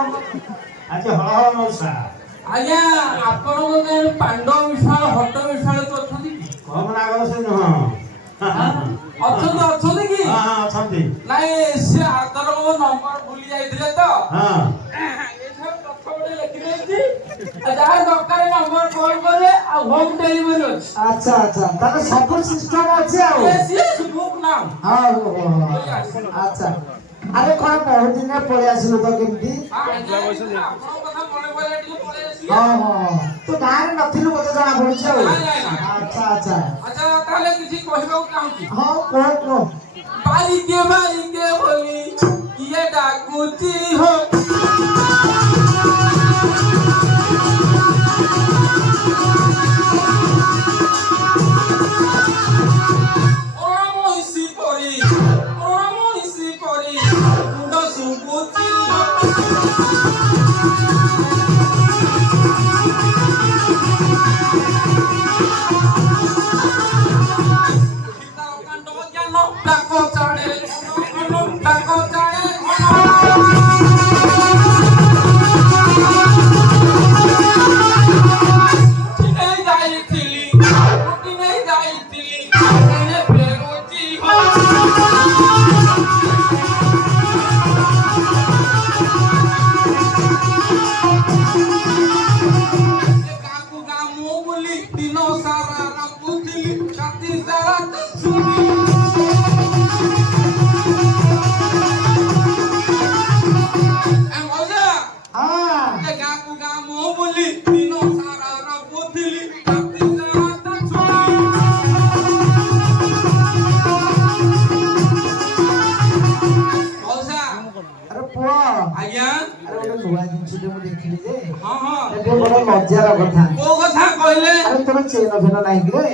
ଆଜି ହଳ ହଳ ମଉସା ଆଜ୍ଞା ଆପଣଙ୍କ ପାଣ୍ଡବ ବିଶାଳ ହଟ ବିଶାଳ ଅଛନ୍ତି କି? କମ ନାଗର ସେ ନୁହଁ ଅଛନ୍ତି କି? ଅଛନ୍ତି। ନାଇଁ ସେ ଆଦର ମୋ ନମ୍ବର ଭୁଲି ଯାଇଥିଲେ ତ ଏଇଥର କଥା ଗୋଟେ ଲେଖିଦେଇଛି ଯାହାର ଦରକାର ନମ୍ବର କଲ୍ କଲେ ଆଉ ହୋମ୍ ଡେଲିଭରି ଅଛି। ଆଚ୍ଛା ଆଚ୍ଛା ତାହେଲେ ସବୁ ସିଷ୍ଟମ ଅଛି ଆଉ। ବୁକ୍ ନାମ ଆଚ୍ଛା ଆରେ କଣ ବହୁତ ଦିନ ପଳେଇ ଆସିଲୁ ତ କେମିତି? ତୁ ଗାଁରେ ନଥିଲୁ ମତେ ଜଣା ପଡୁଛି ଆଉ। ଆଚ୍ଛା ଆଚ୍ଛା ଆଚ୍ଛା ତାହେଲେ କିଛି କହିବାକୁ ଚାହୁଁଛି। ହଁ କୁହ କୁହ। ବାରିକେ ବାରିକେ ବୋଲି କିଏ ଡାକୁଛି ହୋ ଲଜ୍ଜାର କଥା କୋଉ କଥା କହିଲେ? ଆରେ ତୋର ଚେନ ଫେନ ନାହିଁ କି ରେ?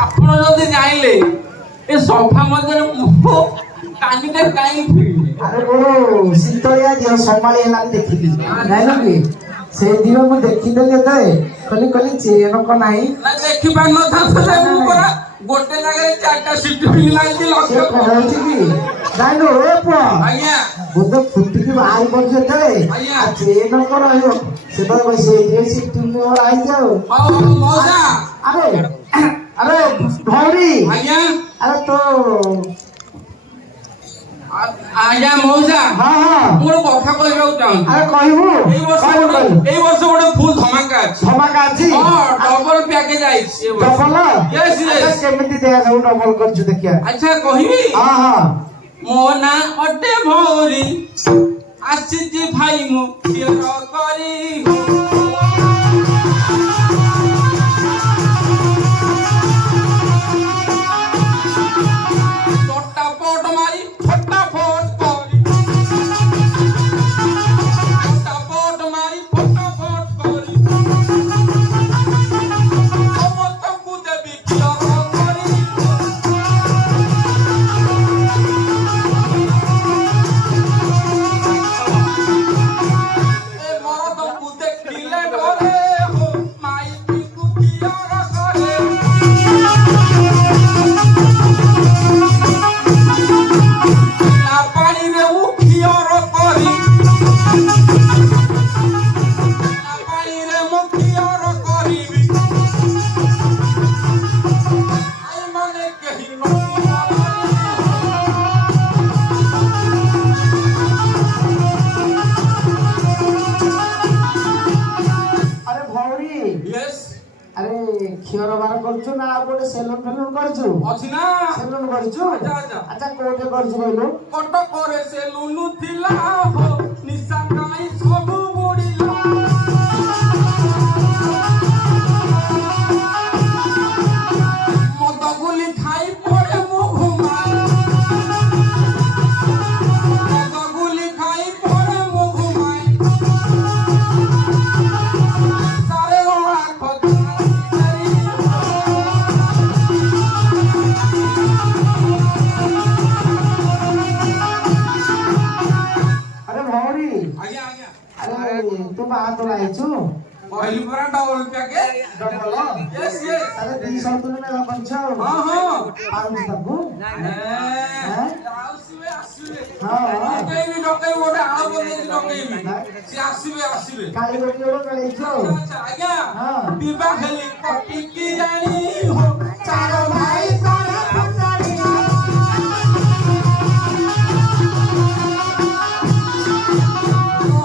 ଆପଣ ଯଦି ଜାଣିଲେ ଏ ସଭା ମଧ୍ୟରେ ମୁଁ କାନିଟା କାହିଁକି? ଆରେ ମୋର ଶୀତଳିଆ ଦେହ ସମ୍ଭାଳି ହେଲାନି ଦେଖିଲି ଜାଣିଲ କି? ସେଇଦିନ ମୁଁ ଦେଖିଦେଲି ଯେତେବେଳେ କହିଲି ଚେନ କଣ ନାହିଁ ଦେଖି ପାରିନଥାନ୍ତେ ମୁଁ ପରା ଗୋଟେ ଜାଗାରେ ଚାରିଟା ସିଟି ଫିଲ୍ ଲାଗିଛି ଲକ୍ଷ୍ୟ କହୁଛି କି ଜାଣିଲୁ ଏ ପୁଅ ଆଜ୍ଞା ବୋଧେ ଫୁଟିକି ବାହାରି ପଡୁଛି ଯେତେବେଳେ ଆଉ ଚେନ କଣ ରହିବ ସେତେବେଳେ ସେଇଥିରେ ସିଟି ହେଇଛି ଆଉ। ଆରେ ଆରେ ଭଉଣୀ ଆଜ୍ଞା ଆରେ ତ ଆଜ୍ଞା ମଉସା ମୁଁ ଗୋଟେ କଥା କହିବାକୁ ଚାହୁଁଛି। ଆରେ କହିବୁ ଏଇ ବର୍ଷ ଗୋଟେ ଫୁଲ ଧମାକା ଅଛି। ଧମାକା ଅଛି? ଡବଲ ପ୍ୟାକେଜ ଆଇଛି। ଡବଲ? କେମିତି ଦେହ ସବୁ ଡବଲ କରିଛୁ ଦେଖିବା। ଆଚ୍ଛା କହିବି? ହଁ ମୋ ନାଁ ଅଟେ ଭଉରୀ ଆସିଛି ଭାଇ ମୁଁ କ୍ଷୀର କରି ଚଟାପଟ ମାରି ଫଟାଫଟ କରି ଚଟାପଟ ମାରି ଫଟାଫଟ କରି ସମସ୍ତଙ୍କୁ ଦେବି କ୍ଷୀର କରି। ମରଦଙ୍କୁ ଦେଖିଲେ ଡରେ ହୋ ମାଇପିଙ୍କୁ କ୍ଷୀର କରେ। ପାଣିରେ ମୁଁ କ୍ଷୀର କରି ପାଣିରେ ମୁଁ କ୍ଷୀର କରିବି ମାନେ କେହି ଆରେ ଭଉଣୀ ଆରେ କ୍ଷୀର ବାର କରୁଛୁ ନା ଆଉ ଗୋଟେ ସେଲୁନ ଫେଲୁନ କରୁଛୁ? ଅଛି ନା ସେଲୁନ କରୁଛୁ? ଆଚ୍ଛା କୋଉଠି କରୁଛୁ କହିଲୁ? କଟକରେ ସେଲୁନ ଥିଲା ହୋ ନିଶା କାଇଁ ସବୁ ବୁଡ଼ିଲା। ମଦ ଗୁଲି ଖାଇ ପଡେ ମୁଁ ଘୁମାଏ ମଦ ଗୁଲି ଖାଇ ପଡେ ମୁଁ ଘୁମାଏ ସାରେ ଗଳା ଖୋଜା ଆରେ ଭଉଣୀ ଆଜ୍ଞା ଆଜ୍ଞା ଆରେ ତୁ ବାହା ତ ହେଇଛୁ? କହିଲି ପରା double package double Yes Yes ଆରେ 200 ନେବା ପଞ୍ଚ ହଁ ହଁ ପାରୁଛି ତାକୁ ଆସିବେ ଆସିବେ ହଁ ଡକେଇବି ଗୋଟେ ଆଳ ବନେଇକି ଡକେଇବି ସିଏ ଆସିବେ ଆସିବେ କାଲି ଗୋଟେ ଗୋଟେ କଲେଇଛ ଆଚ୍ଛା ଆଜ୍ଞା ହଁ ବିବାହ ହେଲି କଟିକି ଜାଣି ହୋ ଚାର ଭାଇ ସାରା ଫଟାଣିଆ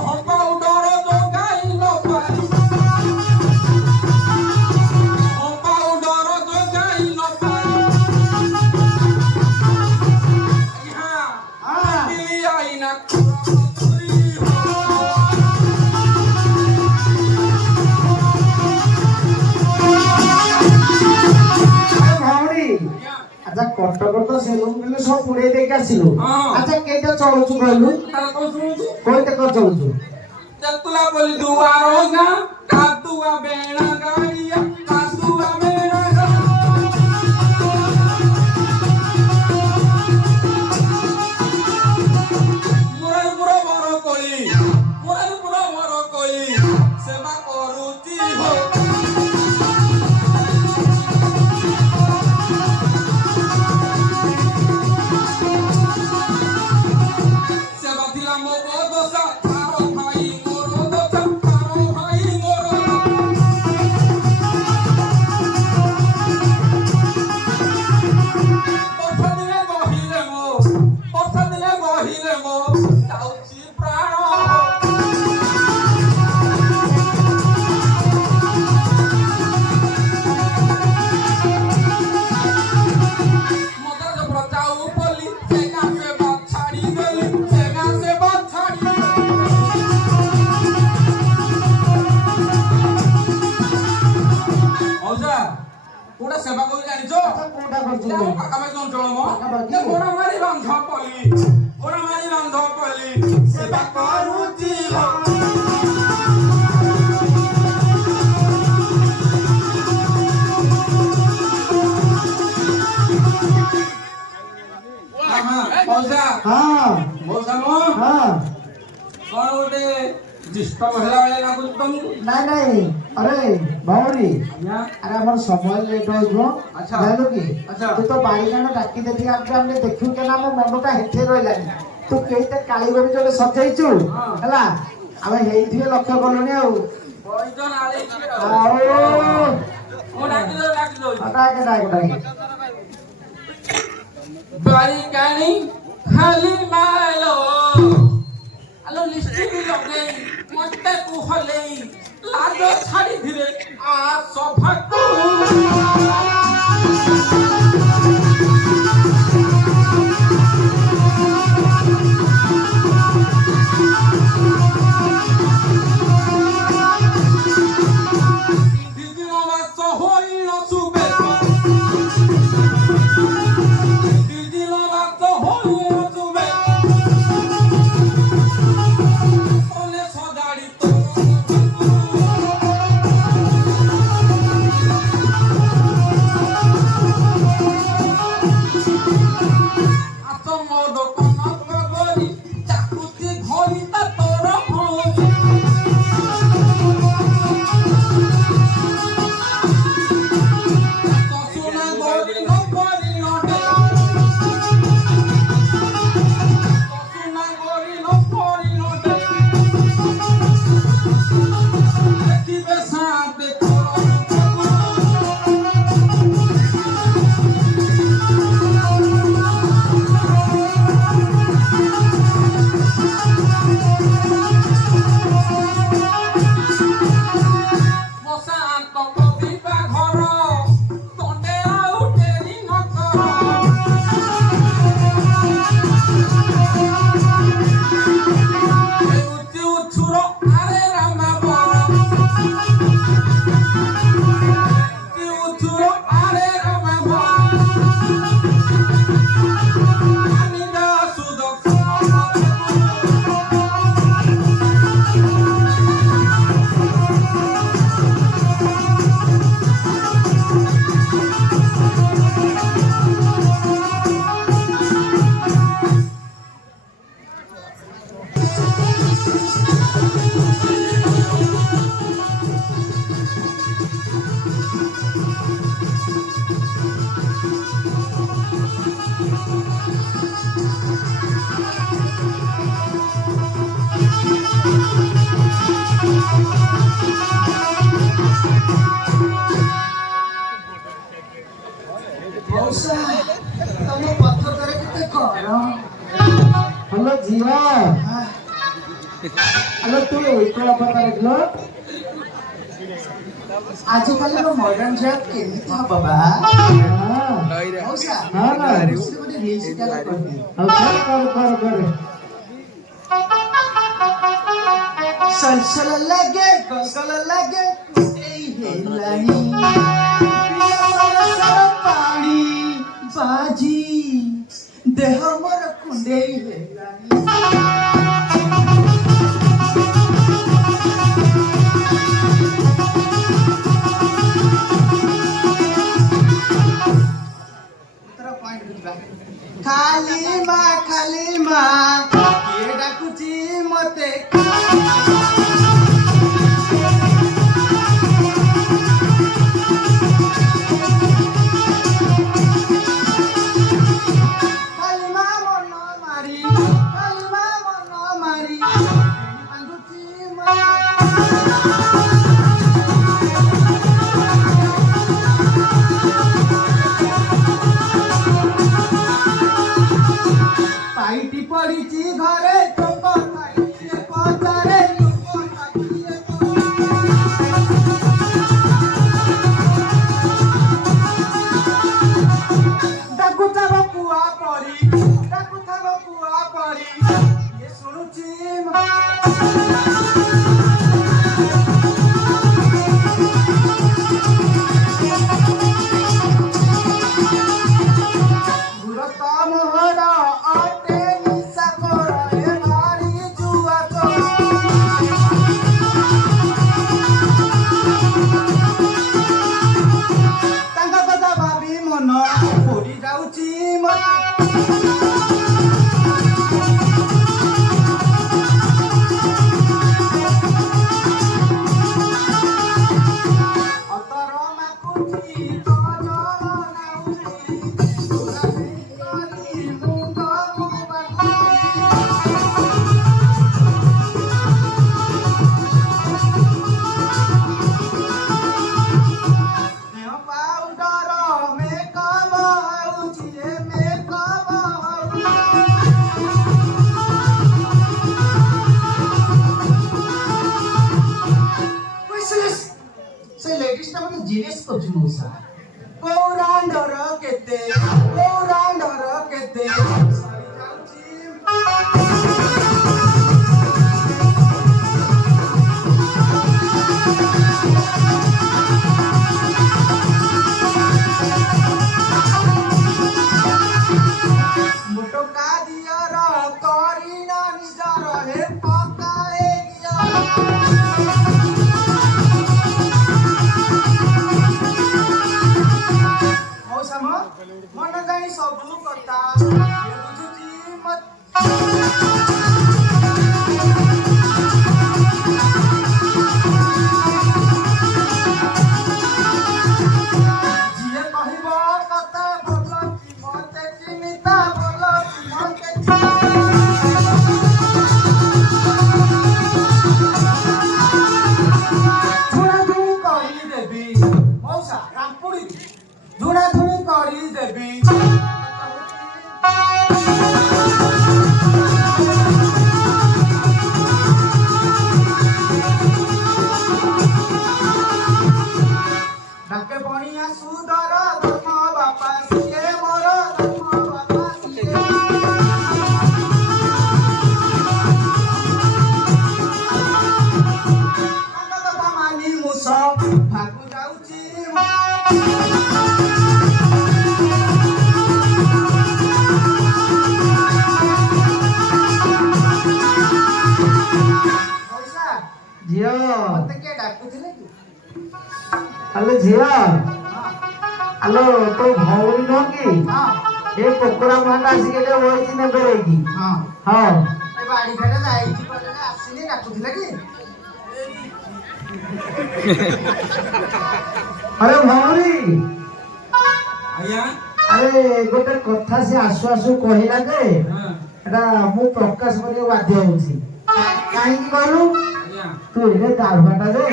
ହୋ ପାଉଡର ଯୋଗାଇ ନ ପାରି ହୋ ପାଉଡର ଯୋଗାଇ ନ ପାରି ଆଜ୍ଞା ଦିଲ୍ଲୀ ଆଇନା କୁରୀ ହୋ ଭଉଣୀ ଆଚ୍ଛା କଟକ ତ ସେଲୁନ ବିଲୁ ସବୁ ପୁରେଇ ଦେଇକି ଆସିଲୁ ଆଚ୍ଛା କେଇଟା ଚଳୁଛୁ କହିଲୁ ତାର କଣ ଶୁଣୁଛୁ କୋଇଟା କଣ ଚଳୁଛୁ ଚତୁଲା ବୋଲି ଦୁଆର ଗାଁ କାଦୁଆ ବେଣା ଗାଡ଼ିଆ କାଦୁଆ ବେଣା ମୁରାରପୁର ବର କଳି ସେବା କରୁଛି ହୋ ସେବା ଥିଲା ମୋ ଦୋଷା ତାର ଭାଇ ମୋର ଦୋଷା ତାର ଭାଇ ମୋର ବର୍ଷା ଦିନେ ବହିଲେ ମୋ ଯାଉଛି ପ୍ରାଣ ମଦର ପ୍ରଚାଉ ବୋଲି ସେ ଗାଁରେ ଛାଡ଼ି ଦେଲି ସେ ଗାଁରେ ଛାଡ଼ି ହଉସା କୋଉଟା ସେବା କରି ଜାଣିଛ ଆଚ୍ଛା କୋଉଟା କରୁଛୁ ପାଖାପାଖି ଅଞ୍ଚଳ ମୋ ପାଖାପାଖି? ଘୋଡ଼ା ମାରି ବାନ୍ଧ ପଲି ସେବା କରୁଛି ହୋ ମଉସା ହଁ ମଉସା ମୋ ହଁ କଣ ଗୋଟେ ଡିଷ୍ଟର୍ବ ହେଲା ଭଳିଆ ଲାଗୁଛି ତମକୁ ନାଇଁ ନାଇଁ ଆରେ ଭଉଣୀ ଆଜ୍ଞା ଆରେ ଆମର ସମୟ ଲେଟ୍ ହେଇଯିବ ଆଚ୍ଛା। ଜାଣିଲୁ କି ଆଚ୍ଛା। ତୁ ତ ବାରିକାଣ ଡାକି ଦେଇକି ଆମେ ଦେଖିବୁ କେନା ଆମ ମନଟା ହେଠେ ରହିଲାନି ତୁ କେଇଟା କାଳି ଗରି ଯୋଉଟେ ସଜେଇଛୁ ହଁ। ହେଲା ଆମେ ହେଇଥିବେ ଲକ୍ଷ୍ୟ କଲୁଣି ଆଉ ବଇତ ନାଳେଇ ଆଉ ମୁଁ ଡାକି ଦଉଛି ଡାକେ ଡାକେ ଡାକେ ବାରିକାଣି ଖାଲି ମାଲୋ ଆଲୋ ଲିଷ୍ଟିକି ଲଗେଇ ମତେ କୁହଲେଇ ଲାଜ ଛାଡ଼ିଥିଲେ ଆ ସଭାକୁ ଦିଦିନ ମାସ ହୋଇ ନସୁବେ ଦିଦିନ ମାସ ହୋଇ ନସୁବେ ତନେ ସଜାଡ଼ି ତୋର আলো তুই এইটা অবতার দেখলো আজকাল মডার্ন জব কেମିତି হব বা মৌসা হ্যাঁ না ଗୋଟେ ରିଲ୍ସ ଟା କରିବି কর সলসল লাগে গলগল লাগে এই হেলানি সরসর পানি বাজি দেহ মোর কুଣ୍ଡେଇ হেলানি খালি মা কিଏ ଡାକୁଛି ମତେ ଖାଲି ମା ମନ ମାରି କାନ୍ଦୁଛି ପାଇଟି ପଡ଼ିଛି ଘରେ ଚୋପ ଖାଇଲେ ପଚାରେ ଲୋକ ଖାଇଲେ ଡାକୁଥାବ କୁଆ ପରି ଇଏ ଶୁଣୁଛି ଗୁରତ ମୋହର ଅଟେ ନିଶା କର ଏ ଭାରି ଜୁଆ ତାଙ୍କ କଥା ଭାବି ମନ ପୋଡ଼ି ଯାଉଛି ଅତର ମାକୁଛି ସେ ଲେଡିଜଟା ମତେ ଜିନିସ୍ କରୁଛି ମଉସା ଗୌରାଣ୍ଡର କେତେ ମୋଟକା ଦିଅର କରିନ ନିଜର ହେ ପକାଏ ମଉସା ମନ ଜାଣି ସବୁ କଥା ବୁଝୁଛି ଯିଏ କହିବ କଥା ଭଲ କି ମତେ ଚିନ୍ତା ଭଲ କି ମତେ ଝୁଣାଝୁଣି କରିଦେବି ମଉସା ରାମ୍ପୁଡ଼ି ଝୁଣାଝୁଣି କରିଦେବି ଡାକେ ବଣିଆ ସୁଦର ଧର୍ମ ବାପା ସିଏ ମୋର ଧର୍ମ ବାପା ସିଏ ତାଙ୍କ କଥା ମାନି ମୂଷ ଭାଗୁ ଯାଉଛି ମଉସା ଝିଅ ମତେ କିଏ ଡାକୁଥିଲେ କି ଆଲୋ ଝିଅ ହଁ ଆଲୋ ତୋ ଭଉଣୀ ନୁହଁ କି ହଁ ଏ ପୋକରା ମହାଟା ଆସିକି ଏଠି ବଇଛି ନେବେରେଇକି ହଁ ହଁ ଏ ବାଡି ଘାଟ ଯାଇଛି ପରେ ଆସିନି ଡାକୁଥିଲେ କି ଆରେ ଭଉଣୀ ଆଜ୍ଞା ଆରେ ଗୋଟେ କଥା ସେ ଆସୁ ଆସୁ କହିଲା ଯେ ଏଟା ମୁଁ ପ୍ରକାଶ କରିବାକୁ ବାଧ୍ୟ ହଉଛି କାହିଁକି କହିଲୁ ଆଜ୍ଞା ତୁ ଏନେ ଦାରୁହାଟା ଯେ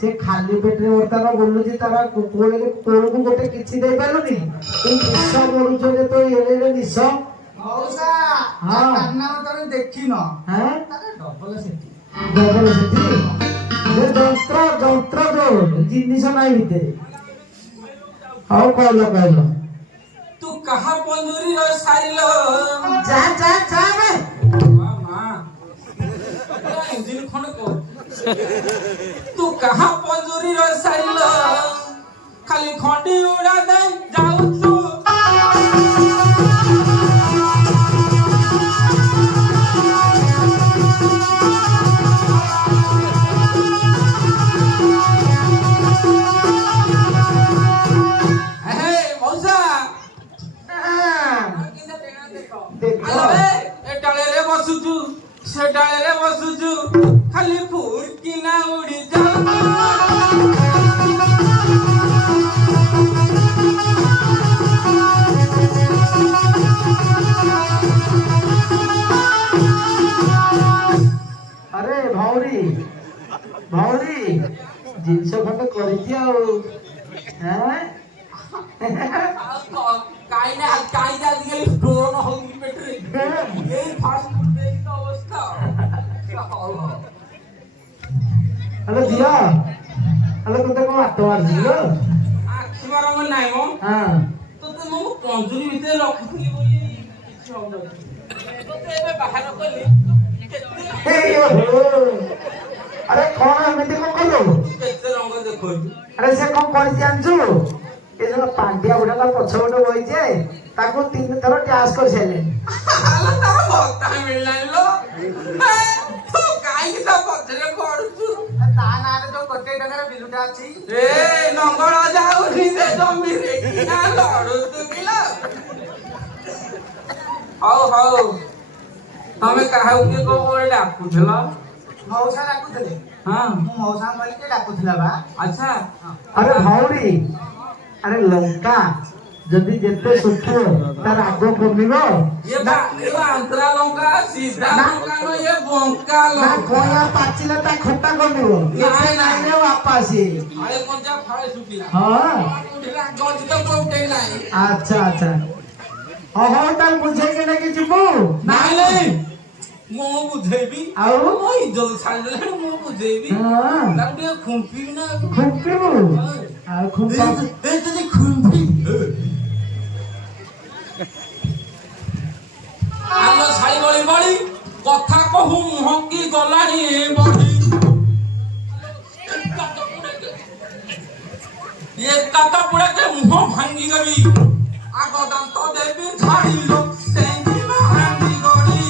ସେ ଖାଲି ପେଟରେ ବର୍ତ୍ତମାନ ବୁଲୁଛି ତାର କୋଳକୁ ଗୋଟେ କିଛି ଦେଇପାରିଲୁନି ତୁ ନିଶ ମରୁଛ ଯେ ତୋ ଏଡେ ନିଶ ମଉସା ହଁ। କାନ୍ନା ତମେ ଦେଖିନ ହଁ ତାର ଡବଲ ସେଠି ଡବଲ ସେଠି ଯନ୍ତ୍ର ଯୋଉ ଜିନିଷ ନାହିଁ ଭିତରେ। ହଉ କହିଲ ତୁ କାହା ପଞ୍ଜୁରୀ ର ସାଇଲ ଯା ବେ ମା ଇଞ୍ଜିନ ଖଣ୍ଡେ କର ତୁ କାହା ପଞ୍ଜୁରୀ ର ସାଇଲ ଖାଲି ଖଣ୍ଡି ଉଡା ଦେଇ ଯାଉଛୁ ସେ ଡାଳରେ ବସୁଛୁ ଖାଲି ଫୁର୍କିନା ଉଡି ଯାଉ ଆରେ ଭଉରୀ ଜିନିଷ ଖଣ୍ଡେ କରିଛି ଆଉ କାହିଁକି ଆଜିକାଲି ଡ୍ରୋନ୍ ହଉଛି ପେଟରେ ଏଇ ଫାଷ୍ଟ ଫୁଡ୍ ଅବସ୍ଥା ହ୍ୟାଲୋ ଝିଅ ହ୍ୟାଲୋ ତୋତେ କଣ ହାତ ମାରୁଛି ଲୋ? ଆଖି ମାରଙ୍ଗ ନାହିଁ ମ ହଁ ତୋତେ ମୁଁ ପଞ୍ଜୁରୀ ଭିତରେ ରଖିଥିଲି ବୋଲି କିଛି ହଉନଥିଲା ତୋତେ ଏବେ ବାହାର କଲି ଆରେ କଣ ଏମିତି କଣ କଲୁ? କେତେ ରଙ୍ଗ ଦେଖଉଛୁ ଆରେ ସେ କଣ କରିଛି ଜାଣିଛୁ? ଏ ଯୋଉ ପାଣ୍ଡିଆ ବୁଢା ପଛ ପଟେ ବଇছে ତାକୁ 3 ଥର ଟ୍ୟାସ୍ କରିସାରିଲେଣି। ତାର ଭତ୍ତା ମିଳିଲାଣି ଲୋ ତୁ କାହିଁକି ତା ପଛରେ ପଡୁଛୁ ତା ନାଁରେ ଯୋଉ 1 ଟଙ୍କାର ବିଲୁଟା ଅଛି ଏ ନଙ୍ଗଳ ଯାଉନି ସେ ଜମିରେ କିନା ଲଢୁଛୁ କିଲୋ ହଉ ତମେ କାହାକୁ କିଏ କୋଉ ଡାକୁଥିଲ ମଉସା ଡାକୁଥିଲେ। ହଁ ମୁଁ ମଉସା କହିଲି କିଏ ଡାକୁଥିଲା ବା। ଆଚ୍ଛା ଆରେ ଭଉରୀ ଆରେ ଲଙ୍କା ଯଦି ଯେତେ ଶୁଖିବ ତାର ଆଗ କମିବ ये आंध्रा लंका सीधा लंका नो ये बंका ନା लंका କୟା ପାଚିଲେ ତା ଖଟା କମିବ ଏତେ ନାଇଁ ରେ ବାପା ସିଏ आळे पंजा फाळे सुटिला ହଁ उठिला गज तो कोटे नाही ଆଚ୍ଛା ହଉ ତାକୁ ବୁଝେଇକି ନେଇକି ଯିବୁ नाही नाही ମୁଁ ବୁଝେଇବି ଆଉ ମୋ ଇଜ୍ଜତ ଛାଡ଼ିଦେଲେ ମୁଁ ବୁଝେଇବି ହଁ ତାକୁ ଟିକେ ଖୁମ୍ପିବି ନା ଖୁମ୍ପିବୁ ଆଉ ଖୁମ୍ପା ଏ ଯଦି ଖୁମ୍ପି ଆଲୋ ଛାଇ ବଳି ବଳି କଥା କହୁ ମୁହଁକି ଗଲାଣି ବଢି ଏ କାତ ପୁଡ଼ାକେ ମୁହଁ ଭାଙ୍ଗି ଗବି ଆଗ ଦାନ୍ତ ଦେବି ଛାଡ଼ିଲ ଟେଙ୍ଗି ଭାଙ୍ଗି ଗଡ଼ି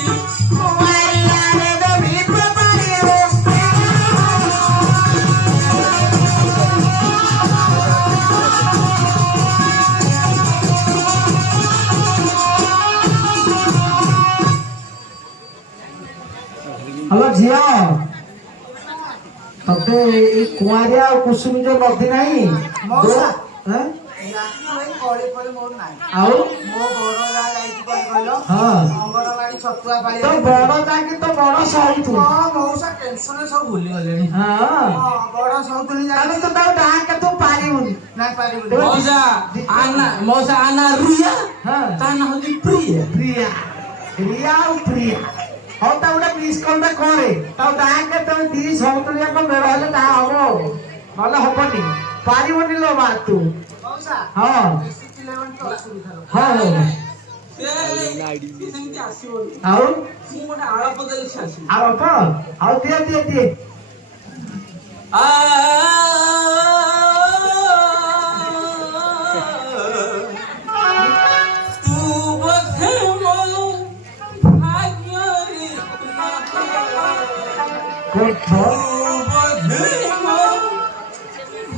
ହ୍ୟାଲୋ ଝିଅ ତତେ ଏଇ କୁଆଁରିଆ ଆଉ କୁସୁମୀ ଯୋଉ ନଦୀ ନାହିଁ ମଉସା ଆଁ? କଳି ଫଳି ମୋର ନାହିଁ। ଆଉ ମୋ ବଡ ଯାହା ଯାଇଛି କଣ କହିଲ ହଁ ଅଙ୍ଗନବାଡି ଛତୁଆ ପାଳି ତ ବଡ ଯାକି ତ ବଡ ସଉତୁ ହଁ ମଉସା ଟେନସନରେ ସବୁ ଭୁଲି ଗଲେଣି। ହଁ ବଡ ସଉତୁଲି ତାହେଲେ ଯାଇଛି ତ ତାକୁ ଡାକେ ତୁ ପାରିବୁନି ନାଇଁ ପାରିବୁନି। ମଉସା ଆନା ରିଆ ହଁ ତା ନାଁ ହଉଛି ପ୍ରିୟା ରିଆ ଆଉ ପ୍ରିୟା ହଉ ତା ଗୋଟେ ମିସ୍ କଲ୍ କରେ ତାକୁ ଡାକେ ତମେ 2 ସଉତୁଳି ଯାକ ମେଳ ହେଲେ ତାହା ହବ ଆଉ ନହେଲେ ହବନି ପାରିବନି ଲୋ ମା ତୁ ମଉସା ହଁ ବେଶୀ ପିଲାମାନେ ତ ଅସୁବିଧା ଲୋକ। ହଁ ସେମିତି ଆସିବନି ଆଉ ମୁଁ ଗୋଟେ ଆଳପ ଦେଲି ସେ ଆସିବ ଆଉ ଅଳ୍ପ ଆଉ ଦିଏ ତୁ ବୋଧେ ମୋ ଭାଗ୍ୟରେ କୋଠ ତୁ ବୋଧେ ମୋ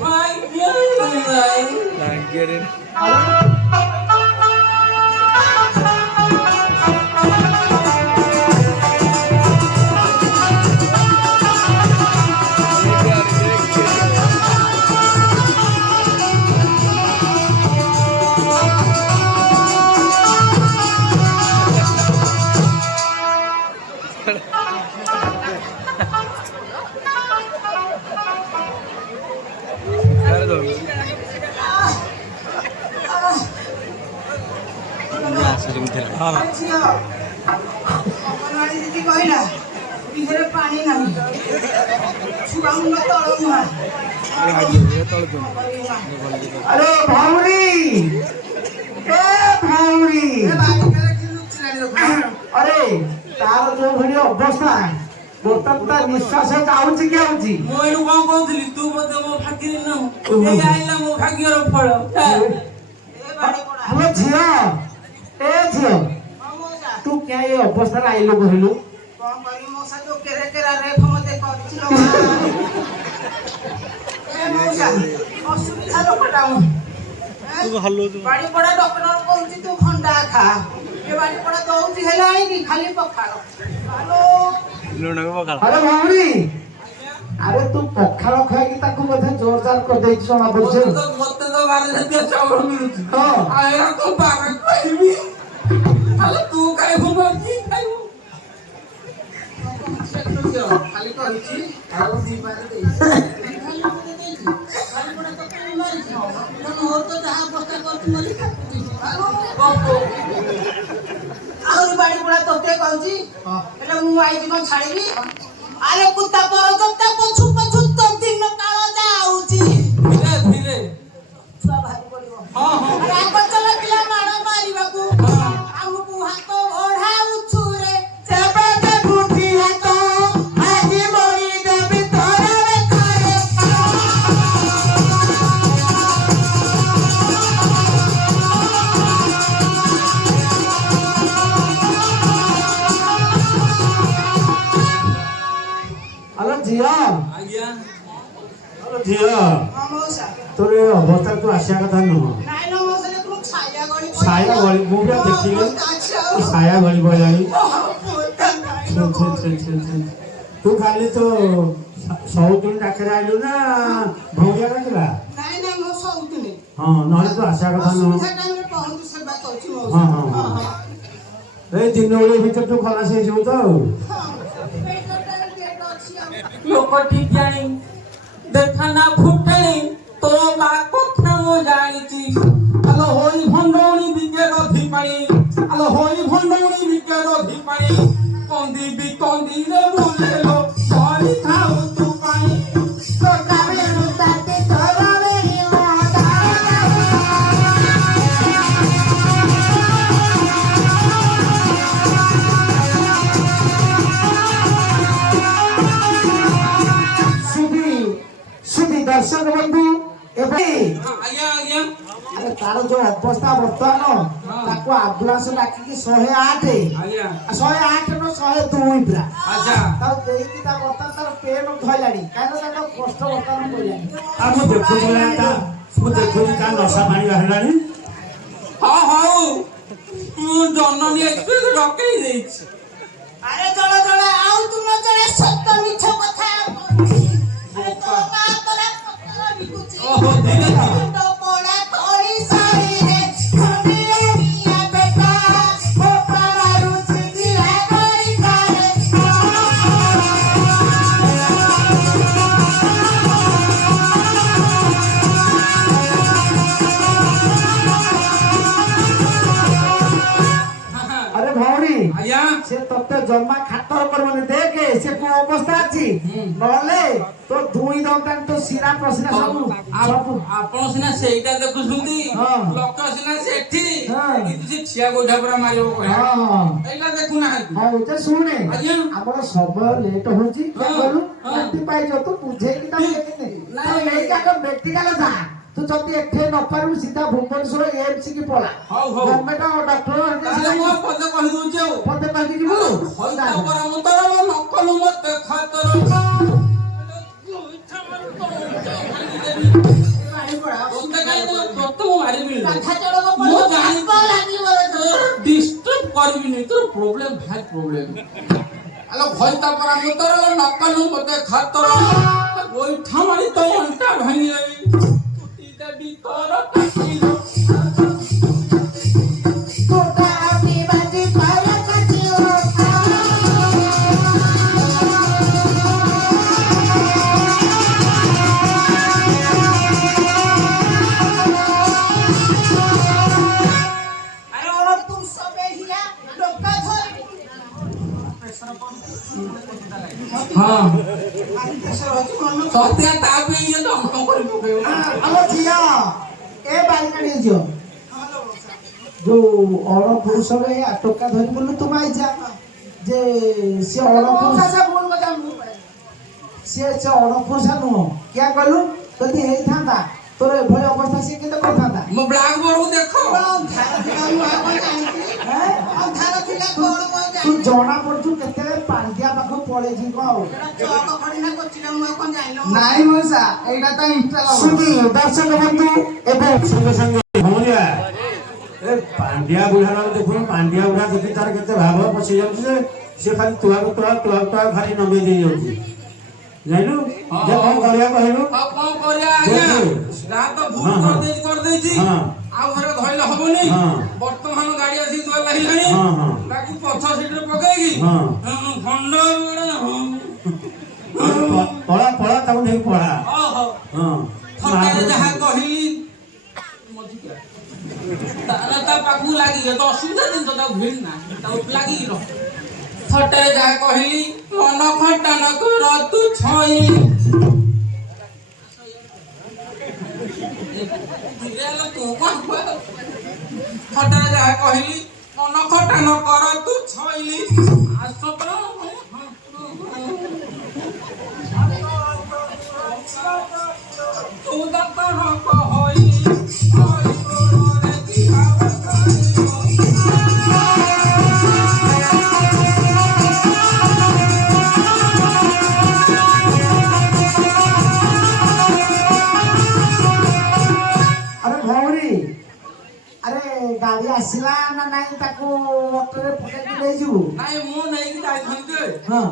ଭାଗ୍ୟରେ ଅଙ୍ଗନବାଡି ଦିଦି କହିଲା ଦିହରେ ପାଣି ନାହିଁ ଛୁଆ ମୁଣ୍ଡ ତଳ ମୁହାଁ ଆରେ ଭଉଣୀ ଏ ଭଉଣୀ ଆରେ ତାର ଯୋଉ ଭଳି ଅବସ୍ଥା ବର୍ତ୍ତମାନ ତା ନିଶ୍ୱାସ ଯାଉଛି କି ଆଉଛି ମୁଁ ଏଇଠୁ କଣ କହୁଥିଲି ତୁ ବୋଧେ ମୋ ଭାଗ୍ୟରେ ନାହୁଁ ଏଇ ଆଇଲା ମୋ ଭାଗ୍ୟର ଫଳ ହ୍ୟାଲୋ ଝିଅ ଏ ଝିଅ ତୁ କିଆ ଏ ଅବସ୍ଥାରେ ଆଇଲୁ କହିଲୁ କଣ କରିବି ମଉସା ଯୋଉ କେରା ରେଖ ମତେ କରିଛି ଅସୁବିଧା ଲୋକଟା ମୁଁ ବାଡ଼ି ପଡା ଡକ୍ଟର କହୁଛି ତୁ ଖଣ୍ଡା ଖା ଏ ବାଡ଼ି ପଡା ଦଉଛି ହେଲାଣି କି ଖାଲି ପଖାଳ ଆରେ ଭଉଣୀ ଆରେ ତୁ ପଖାଳ ଖାଇକି ତାକୁ ବୋଧେ ଜୋରଦାର କରିଦେଇଛୁ ଜଣା ପଡୁଛି ମତେ ତ ବାର ଜାତୀୟ ଚାଉଳ ମିଳୁଛି ହଁ ଆଉ ତ ବାର ଖାଇବି ହେଲେ ତୁ ଖାଇବୁ ନା କି ଖାଇବୁ ଖାଲି କହିଛି ଆଉ ଦି ବାର ଦେଇଛି ଆହୁରି ବାଡ଼ି ପଡା ତୋତେ କହୁଛି ହେଲେ ମୁଁ ଆଇଛି କଣ ଛାଡ଼ିବି ଆରେ କୁତା ପର ତା ପଛୁ ପଛୁ ତ ଦିନ କାଳ ଯାଉଛି ଧୀରେ ଧୀରେ ଛୁଆ ଭାରି ପଡିବ ହଁ ହଁ ରାଗ ଚଲା ପିଲା ମାଡ଼ ମାରିବାକୁ ଆମକୁ ହାତ ଓଢାଉଛୁ ରେ ସେବେ ବୁଦ୍ଧି ହାତ ଆଜି ମରି ଦେବି ତୋର ବେକରେ ଆଲୋ ଝିଅ ଆଜ୍ଞା ଆଲୋ ଝିଅ ମଉସା ତୋର ଏ ଅବସ୍ଥାରେ ତୁ ଆସିବା କଥା ନୁହଁ ନାଇଁ ନା ମଉସା ଦେଖୁନୁ ଛାୟା ଗଳି ଛାୟା ଗଳି ମୁଁ ବି ଦେଖିଲି ଛାୟା ଗଳି ପଡ଼ିଲାଣି ତୁ ଖାଲି ତ ସଉତୁଣି ଡାକରେ ଆଇଲୁ ନା ଭଉଣିଆ ଡାକିଲା ନାଇଁ ନାଇଁ ମୁଁ ଶୋଉଥିଲି ହଁ ନହେଲେ ତୁ ଆସିବା କଥା ନୁହଁ ଅସୁବିଧା ଟାଇମରେ ବହୁତ ସେବା କରୁଛି ହଁ ମଉସା ହଁ ଏଇ ତିନି ଓଳି ଭିତରେ ତୁ ଖଲାସ ହେଇଯିବୁ ତ ଆଉ ଲୋକ ଠିକ ଜାଣି ଦେଖା ନା ଫୁଟେଣି ତୋ ମା କଥା ମୁଁ ଜାଣିଛି ଆଲୋ ହୋଇ ଭଣ୍ଡଉଣି ବିକେର ଧିପାଣି ଆଲୋ ହୋଇ ଭଣ୍ଡଉଣି ବିକେର ଧିପାଣି କନ୍ଦି ବି କନ୍ଦିରେ ବୁଲେଲୋ କରି ଖାଉ ତୁ ପାଣି ସୁଧୀ ଦର୍ଶକ ବନ୍ଧୁ ଏବେ ଆଜ୍ଞା ଆଜ୍ଞା ଆରେ ତାର ଯୋଉ ଅବସ୍ଥା ବର୍ତ୍ତମାନ ତାକୁ ଆମ୍ବୁଲାନ୍ସ ଡାକିକି 108 ଆଜ୍ଞା 108 ନ 102 ପୁରା ଆଚ୍ଛା ତାକୁ ଦେଇକି ତା ବର୍ତ୍ତମାନ ତାର ପେନ ଧଇଲାଣି କାହିଁକି ତାର କଷ୍ଟ ବର୍ତ୍ତମାନ ପଇଲାଣି ମୁଁ ଦେଖୁଛି ତା ନଶା ପାଣି ବାହାରିଲାଣି ହଁ ହଉ ମୁଁ ଜନନୀ ଏକ୍ସପ୍ରେସ ରକେଇ ଦେଇଛି ଆରେ ଜଳ ଜଳ ଆଉ ତୁ ନ ଜଣେ ସତ ମିଛ କଥା ଆରେ ତୋ ମା ତୋରା ପତ୍ର ବିକୁଛି ଓହୋ ଧୀରେ ଧୀରେ ମୁଣ୍ଡ ପୋଡ଼ା ତଳି ଶାଢ଼ୀରେ ଖଣ୍ଡିଏ ନିଆ ବେଟା ବୋପା ମାରୁଛି ଜିରା ଗଳିକାରେ ଆରେ ଭଉଣୀ ଆଜ୍ଞା ସେ ତତେ ଜମା ଖାତର କରିବନି ଦେଖେ ସେ କୋଉ ଅବସ୍ଥା ଅଛି ନହେଲେ ତୋ ଦୁଇ ଦନ୍ତାନି ତ ଶିରା ପ୍ରଶିରା ସବୁ ସବୁ ଆପଣ ସିନା ସେଇଟା ଦେଖୁଛନ୍ତି ହଁ। ଲୋକ ସିନା ସେଠି ହଁ। କିନ୍ତୁ ସେ ଛିଆ ଗୋଇଠା ପୁରା ମାରିବ କହିଲା ହଁ ହଁ ଏଇଟା ଦେଖୁନାହାନ୍ତି ହଉ ଯେ ଶୁଣେ ଆଜ୍ଞା। ଆମର ସମୟ ଲେଟ୍ ହଉଛି ହଁ, କହିଲୁ ହଁ। ରାତି ପାଇଛ ତୁ ବୁଝେଇକି ତାକୁ ଦେଖିନି ନାଇଁ। ନେଇକି ଆଗ ମେଡିକାଲ ଯା ତୁ ଯଦି ଏଠି ନ ପାରିବୁ ସିଧା ଭୁବନେଶ୍ୱର ଏମ୍ସ କି ପଳା ହଉ ହଉ ଗଭର୍ଣ୍ଣମେଣ୍ଟ ତାହେଲେ ମୁଁ ଡକ୍ଟର ପଦେ କହିଦଉଛି ଆଉ ମତେ କହିକି ଯିବୁ ହଇତା ପରା ମୁଁ ତର ନକଲୁ ମତେ ଖାତର ডিস্টার্ব করবিনি তোর প্রবলেম ভাই প্রবলেম আলো ভয়তা পরা মু তোর নকলু মতে খাতর ওই ঠামারি তো অন্টা ভাঙি যাবি কুটি দেবি তোর কাটিলো ସତ୍ୟା ତା ପାଇଁ ଇଏ ଦମ କରି ପକେଇବ। ଆମ ଝିଅ ଏ ବାଲକଣି ଝିଅ ଯୋଉ ଅଣ ପୁରୁଷରେ ଟୋକା ଧରି ବୁଲୁ ତୁ ମାଇଜା ଯେ ସେ ଅଣ ପୁରୁଷ ସିଏ ସେ ଅଣ ପୁରୁଷ ନୁହଁ କିଆ କହିଲୁ ଯଦି ହେଇଥାନ୍ତା ତୋର ଏଭଳି ଅବସ୍ଥା ସିଏ କେତେ କରିଥାନ୍ତା। ମୋ ବ୍ଲାକ୍ ବୋର୍ଡକୁ ଦେଖ ତୁ ଜଣା ପଡୁଛୁ କେତେବେଳେ ପାଣ୍ଡିଆ ପାଖ ପଳେଇଛି କଣ ନାଇଁ ମଉସା ଏଇଟା ତ ଇନଷ୍ଟାଲ ଦର୍ଶକ ବନ୍ଧୁ ଏବେ ସଙ୍ଗେ ସଙ୍ଗେ ଭଉଣିଆ ଏ ପାଣ୍ଡିଆ ବୁଢା ଦେଖୁନ ପାଣ୍ଡିଆ ବୁଢା ଦେଖି ତାର କେତେ ଭାବ ପଶି ଯାଉଛି ଯେ ସେ ଖାଲି ତୁଆକୁ ଖାଲି ନମେଇ ଦେଇ ଯାଉଛି ଜାଣିଲୁ ଯେ କଣ କରିବା କହିଲୁ ଆଉ କଣ କରିବା ଆଜ୍ଞା ଯାହା ତ ଭୁଲ କରିଦେଇଛି ଆଉ ଘରେ ଧଇଲେ ହବନି ବର୍ତ୍ତମାନ ଗାଡି ଆସିକି ତୁଆ ଲାଗିଲାଣି ତାକୁ ପଛ ସିଟରେ ପକେଇକି ଖଣ୍ଡ ପଳା ପଳା ତାକୁ ନେଇକି ପଳା ଥଟାରେ ଯାହା କହିଲି ତା ପାଖକୁ ଲାଗିଲେ ତ ଅସୁବିଧା ଜିନିଷ ତାକୁ ଭିଡ଼ ନା ତାକୁ ଲାଗିକି ରହ ଥଟାରେ ଯାହା କହିଲି ମନ ଖଟାନ କର ତୁ ଛଇ ଥଟାରେ ଯାହା କହିଲି ମନ ଖଟାନ କର ତୁ ଛଇଲି ଆସ ତୁ ଦତ୍ତର କହଇ ଗାଡି ଆସିଲା ନା ନାଇଁ ତାକୁ ଅଟୋରେ ପକେଇକି ନେଇଯିବୁ ନାଇଁ ମୁଁ ନେଇକି ଯାଇଥାନ୍ତି ହଁ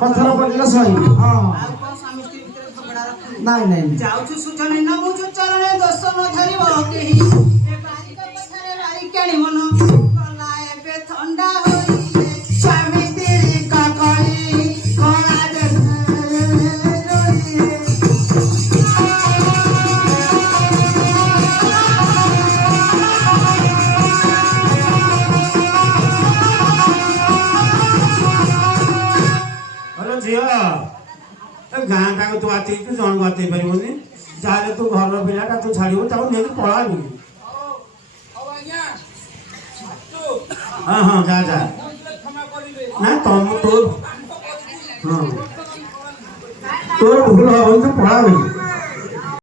ପଥର ପଡିଲେ ସହି ନାଇଁ ନାଇଁ ଯାଉଛୁ ସୁଜନ ନବୁଛୁ ଚରଣେ ଦୋଷ ନ ଧରିବ କେହି ବାରିକ କଥାରେ ବାରିକାଣି ମନ କଲା ଏବେ ଥଣ୍ଡା ହୋଇଲେ ସ୍ୱାମୀ ସ୍ତ୍ରୀ କକଳି କଳା ଝିଅ ଏ ଗାଁ ଟାକୁ ତୁ ଆତେଇଛୁ ଜଣକୁ ଆତେଇ ପାରିବୁନି ଯାହେଲେ ତୁ ଘରର ପିଲାଟା ତୁ ଛାଡ଼ିବୁ ତାକୁ ନେଇକି ପଳାବି ହଁ ଯା ଯା ନା ତୋର ଭୁଲ ହବନି ତୁ ପଳାବି